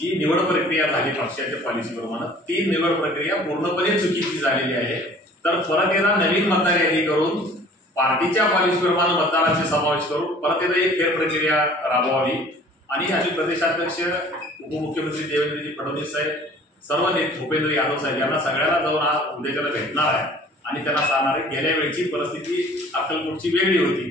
जी निवड प्रक्रिया झाली पक्षाच्या पॉलिसीप्रमाणे ती निवड प्रक्रिया पूर्णपणे चुकीची झालेली आहे। तर परत एकदा नवीन मतदार यादी करून पार्टीच्या पॉलिसीप्रमाणे मतदारांचे समावेश करून परत एकदा एक फेर प्रक्रिया राबवावी आणि आम्ही प्रदेशाध्यक्ष उपमुख्यमंत्री देवेंद्रजी फडणवीस साहेब, सर्व नेते भूपेंद्र यादव साहेब यांना सगळ्यांना जाऊन आज उद्याच्याला भेटणार आहे आणि त्यांना सांगणार आहे गेल्या वेळची परिस्थिती अक्कलकोटची वेगळी होती,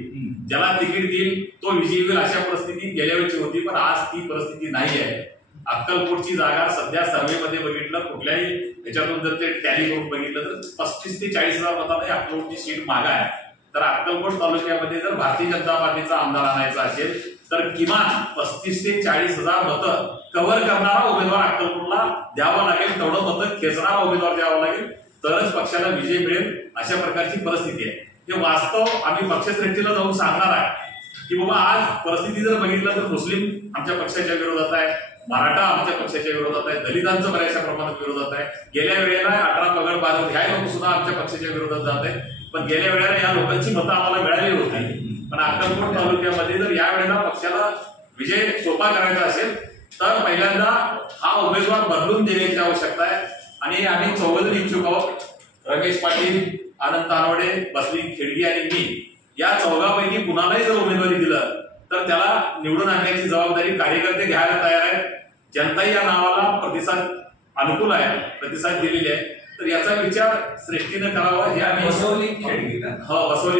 ज्याला तिकीट देईल तो विजयी होईल अशा परिस्थिती गेल्या वेळची होती, पण आज ती परिस्थिती नाही आहे। अक्कलकोटची जागा सध्या सर्व्हेमध्ये बघितलं कुठल्याही ह्याच्यातून जर ते टॅली करून बघितलं तर 35 ते 40,000 मतांनी अक्कलकोटची सीट मागा आहे। तर अक्कलकोट तालुक्यामध्ये जर भारतीय जनता पार्टीचा आमदार आणायचा असेल तर किमान 35 ते 40,000 मतं कव्हर करणारा उमेदवार अक्कलकोटला द्यावा लागेल, तेवढं मतं खेचणारा उमेदवार द्यावा लागेल, तरच पक्षाला विजय मिळेल। अशा प्रकारची परिस्थिती आहे। हे वास्तव आम्ही पक्षश्रेष्ठीला जाऊन सांगणार आहे की बाबा आज परिस्थिती जर बघितलं तर मुस्लिम आमच्या पक्षाच्या विरोधात आहे, मराठा आमच्या पक्षाच्या विरोधात आहे, दलितांचं बऱ्याचशा प्रमाणात विरोधात आहे। गेल्या वेळेला 18 पगड बांधव ह्या लोक सुद्धा आमच्या पक्षाच्या विरोधात जात आहेत, पण गेल्या वेळेला या लोकांची मतं आम्हाला मिळाली होती। पण अक्कलकोट तालुक्यामध्ये जर या वेळेला पक्षाला विजय सोपा करायचा असेल तर पहिल्यांदा हा उमेदवार बदलून देण्याची आवश्यकता आहे आणि आम्ही 14 इच्छुक आहोत। रमेश पाटील, आनंद तानवडे, बसली खेडगी आणि मी या चौघांपैकी कुणालाही जर उमेदवारी दिलं तर त्याला निवडून आणण्याची जबाबदारी कार्यकर्ते घ्यायला तयार आहेत। जनताही या नावाला प्रतिसाद अनुकूल आहे, प्रतिसाद दिलेले आहे, तर याचा विचार श्रेष्ठीने करावा हे आम्ही बसवली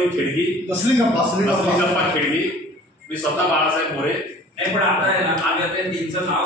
खेडगी बसली गप्पा खेडगी, मी स्वतः बाळासाहेब मोरे नाही, पण आता आहे ना आम्ही आता त्यांचं नाव